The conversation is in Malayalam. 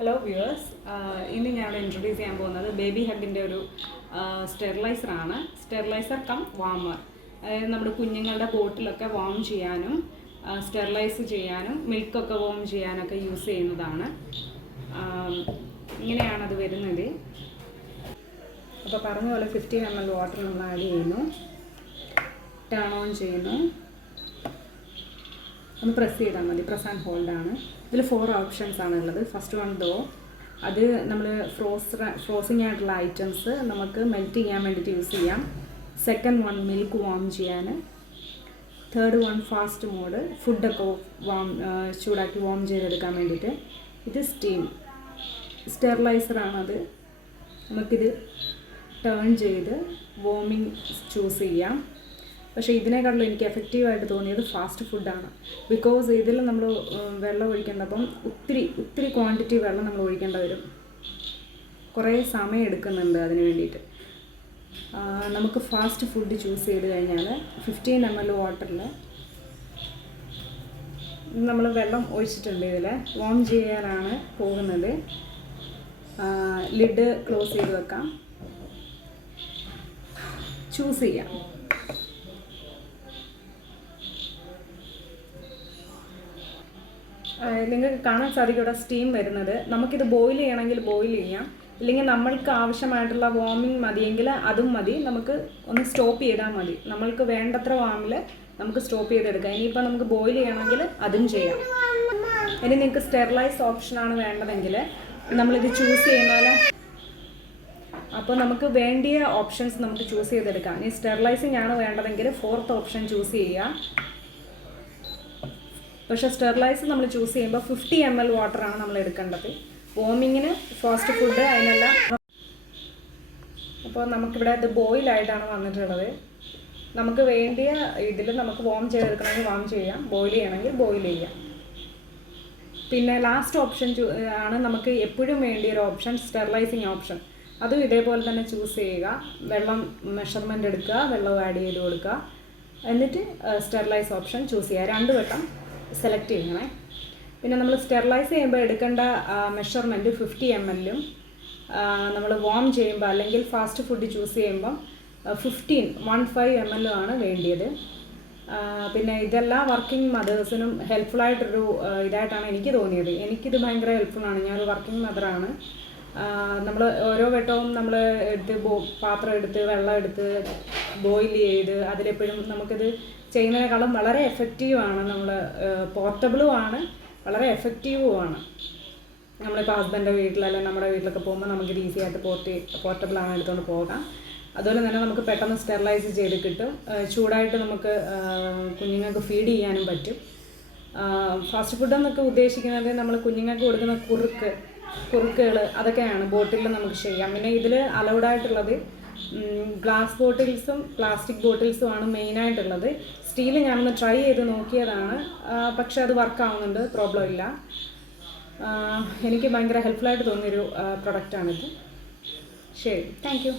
ഹലോ വ്യൂവേഴ്സ്, ഇന്ന് ഞാൻ ഇൻട്രൊഡ്യൂസ് ചെയ്യാൻ പോകുന്നത് ബേബി ഹഗിൻ്റെ ഒരു സ്റ്റെറിലൈസറാണ്. Steriliser come warmer. അതായത് നമ്മുടെ കുഞ്ഞുങ്ങളുടെ ബോട്ടിലൊക്കെ വാം ചെയ്യാനും സ്റ്റെറിലൈസ് ചെയ്യാനും മിൽക്കൊക്കെ വാം ചെയ്യാനൊക്കെ യൂസ് ചെയ്യുന്നതാണ്. ഇങ്ങനെയാണത് വരുന്നത്. അപ്പോൾ പറഞ്ഞ പോലെ 15 ml വാട്ടർ നമ്മൾ ആഡ് ചെയ്യുന്നു, ടേൺ ഓൺ ചെയ്യുന്നു, ഒന്ന് പ്രസ് ചെയ്താൽ മതി. പ്രസ് ആൻഡ് ഹോൾഡാണ്. ഇതിൽ 4 ഓപ്ഷൻസ് ആണുള്ളത്. ഫസ്റ്റ് വൺ അത് നമ്മൾ ഫ്രോസിങ് ആയിട്ടുള്ള ഐറ്റംസ് നമുക്ക് മെൽറ്റ് ചെയ്യാൻ വേണ്ടിയിട്ട് യൂസ് ചെയ്യാം. സെക്കൻഡ് വൺ മിൽക്ക് വാം ചെയ്യാൻ. തേർഡ് വൺ ഫാസ്റ്റ് മോഡ്, ഫുഡൊക്കെ ചൂടാക്കി വാം ചെയ്തെടുക്കാൻ വേണ്ടിയിട്ട്. ഇത് സ്റ്റെറിലൈസറാണത്. നമുക്കിത് ടേൺ ചെയ്ത് വാമിങ് ചൂസ് ചെയ്യാം. പക്ഷേ ഇതിനേക്കാളും എനിക്ക് എഫക്റ്റീവായിട്ട് തോന്നിയത് ഫാസ്റ്റ് ഫുഡാണ്. ബിക്കോസ് ഇതിൽ നമ്മൾ വെള്ളം ഒഴിക്കേണ്ടപ്പം ഒത്തിരി ക്വാണ്ടിറ്റി വെള്ളം നമ്മൾ ഒഴിക്കേണ്ടി വരും. കുറേ സമയം എടുക്കുന്നുണ്ട് അതിന് വേണ്ടിയിട്ട്. നമുക്ക് ഫാസ്റ്റ് ഫുഡ് ചൂസ് ചെയ്ത് കഴിഞ്ഞാൽ 15 ml വാട്ടറിൽ നമ്മൾ വെള്ളം ഒഴിച്ചിട്ടുണ്ട്. ഇതിൽ വാം ചെയ്യാനാണ് പോകുന്നത്. ലിഡ് ക്ലോസ് ചെയ്ത് വെക്കാം, ചൂസ് ചെയ്യാം. നിങ്ങൾക്ക് കാണാൻ സാധിക്കും ഇവിടെ സ്റ്റീം വരുന്നത്. നമുക്കിത് ബോയിൽ ചെയ്യണമെങ്കിൽ ബോയിൽ ചെയ്യാം, ഇല്ലെങ്കിൽ നമ്മൾക്ക് ആവശ്യമായിട്ടുള്ള വാമിങ് മതിയെങ്കിൽ അതും മതി. നമുക്ക് ഒന്ന് സ്റ്റോപ്പ് ചെയ്താൽ മതി. നമ്മൾക്ക് വേണ്ടത്ര വാമിൽ നമുക്ക് സ്റ്റോപ്പ് ചെയ്തെടുക്കാം. ഇനിയിപ്പോൾ നമുക്ക് ബോയിൽ ചെയ്യണമെങ്കിൽ അതും ചെയ്യാം. ഇനി നിങ്ങൾക്ക് സ്റ്റെറിലൈസ് ഓപ്ഷനാണ് വേണ്ടതെങ്കിൽ നമ്മളിത് ചൂസ് ചെയ്യുന്നാൽ അപ്പോൾ നമുക്ക് വേണ്ടിയ ഓപ്ഷൻസ് നമുക്ക് ചൂസ് ചെയ്തെടുക്കാം. ഇനി സ്റ്റെറിലൈസിങ് ആണ് വേണ്ടതെങ്കിൽ 4th ഓപ്ഷൻ ചൂസ് ചെയ്യുക. പക്ഷേ സ്റ്റെറിലൈസ് നമ്മൾ ചൂസ് ചെയ്യുമ്പോൾ 50 ml വാട്ടറാണ് നമ്മൾ എടുക്കേണ്ടത്. വോമിങ്ങിന് ഫാസ്റ്റ് ഫുഡ് അതിനെല്ലാം. അപ്പോൾ നമുക്കിവിടെ ഇത് ബോയിലായിട്ടാണ് വന്നിട്ടുള്ളത്. നമുക്ക് വേണ്ടിയ ഇതിൽ നമുക്ക് വാം ചെയ്തെടുക്കണമെങ്കിൽ വാം ചെയ്യാം, ബോയിൽ ചെയ്യണമെങ്കിൽ ബോയിൽ ചെയ്യാം. പിന്നെ ലാസ്റ്റ് ഓപ്ഷൻ ആണ് നമുക്ക് എപ്പോഴും വേണ്ടിയൊരു ഓപ്ഷൻ, സ്റ്റെറിലൈസിങ് ഓപ്ഷൻ. അതും ഇതേപോലെ തന്നെ ചൂസ് ചെയ്യുക. വെള്ളം മെഷർമെൻ്റ് എടുക്കുക, വെള്ളം ആഡ് ചെയ്ത് കൊടുക്കുക, എന്നിട്ട് സ്റ്റെറിലൈസ് ഓപ്ഷൻ ചൂസ് ചെയ്യുക. 2 വട്ടം സെലക്ട് ചെയ്യണേ. പിന്നെ നമ്മൾ സ്റ്റെറിലൈസ് ചെയ്യുമ്പോൾ എടുക്കേണ്ട മെഷർമെൻറ്റ് 50 ml നമ്മൾ വാം ചെയ്യുമ്പോൾ അല്ലെങ്കിൽ ഫാസ്റ്റ് ഫുഡ് ചൂസ് ചെയ്യുമ്പം 15 ml ആണ് വേണ്ടിയത്. പിന്നെ ഇതെല്ലാം വർക്കിംഗ് മദേഴ്സിനും ഹെൽപ്ഫുള്ളായിട്ടൊരു ഇതായിട്ടാണ് എനിക്ക് തോന്നിയത്. എനിക്കിത് ഭയങ്കര ഹെൽപ്ഫുള്ളാണ്. ഞാനൊരു വർക്കിംഗ് മദറാണ്. നമ്മൾ ഓരോ വട്ടവും നമ്മൾ പാത്രം എടുത്ത് വെള്ളം എടുത്ത് ബോയിൽ ചെയ്ത് അതിലെപ്പോഴും നമുക്കിത് ചെയ്യുന്നതിനേക്കാളും വളരെ എഫക്റ്റീവാണ്. നമ്മൾ പോർട്ടബിളുമാണ്, വളരെ എഫക്റ്റീവുമാണ്. നമ്മളിപ്പോൾ ഹസ്ബൻഡിൻ്റെ വീട്ടിലല്ലെങ്കിൽ നമ്മുടെ വീട്ടിലൊക്കെ പോകുമ്പോൾ നമുക്കിത് ഈസി ആയിട്ട് പോർട്ടബിളാണ് എടുത്തുകൊണ്ട് പോകാം. അതുപോലെ തന്നെ നമുക്ക് പെട്ടെന്ന് സ്റ്റെറിലൈസ് ചെയ്ത് കിട്ടും. ചൂടായിട്ട് നമുക്ക് കുഞ്ഞുങ്ങൾക്ക് ഫീഡ് ചെയ്യാനും പറ്റും. ഫാസ്റ്റ് ഫുഡ് എന്നൊക്കെ ഉദ്ദേശിക്കുന്നത് നമ്മൾ കുഞ്ഞുങ്ങൾക്ക് കൊടുക്കുന്ന കുറുക്കുകൾ അതൊക്കെയാണ് ബോട്ടിലിൽ നമുക്ക് ചെയ്യാം. പിന്നെ ഇതിൽ അലൗഡായിട്ടുള്ളത് ഗ്ലാസ് ബോട്ടിൽസും പ്ലാസ്റ്റിക് ബോട്ടിൽസുമാണ് മെയിനായിട്ടുള്ളത്. സ്റ്റീൽ ഞാനൊന്ന് ട്രൈ ചെയ്ത് നോക്കിയതാണ്, പക്ഷേ അത് വർക്കാവുന്നുണ്ട്, പ്രോബ്ലം ഇല്ല. എനിക്ക് ഭയങ്കര ഹെൽപ്ഫുള്ളായിട്ട് തോന്നിയൊരു പ്രൊഡക്റ്റാണിത്. ശരി, താങ്ക് യു.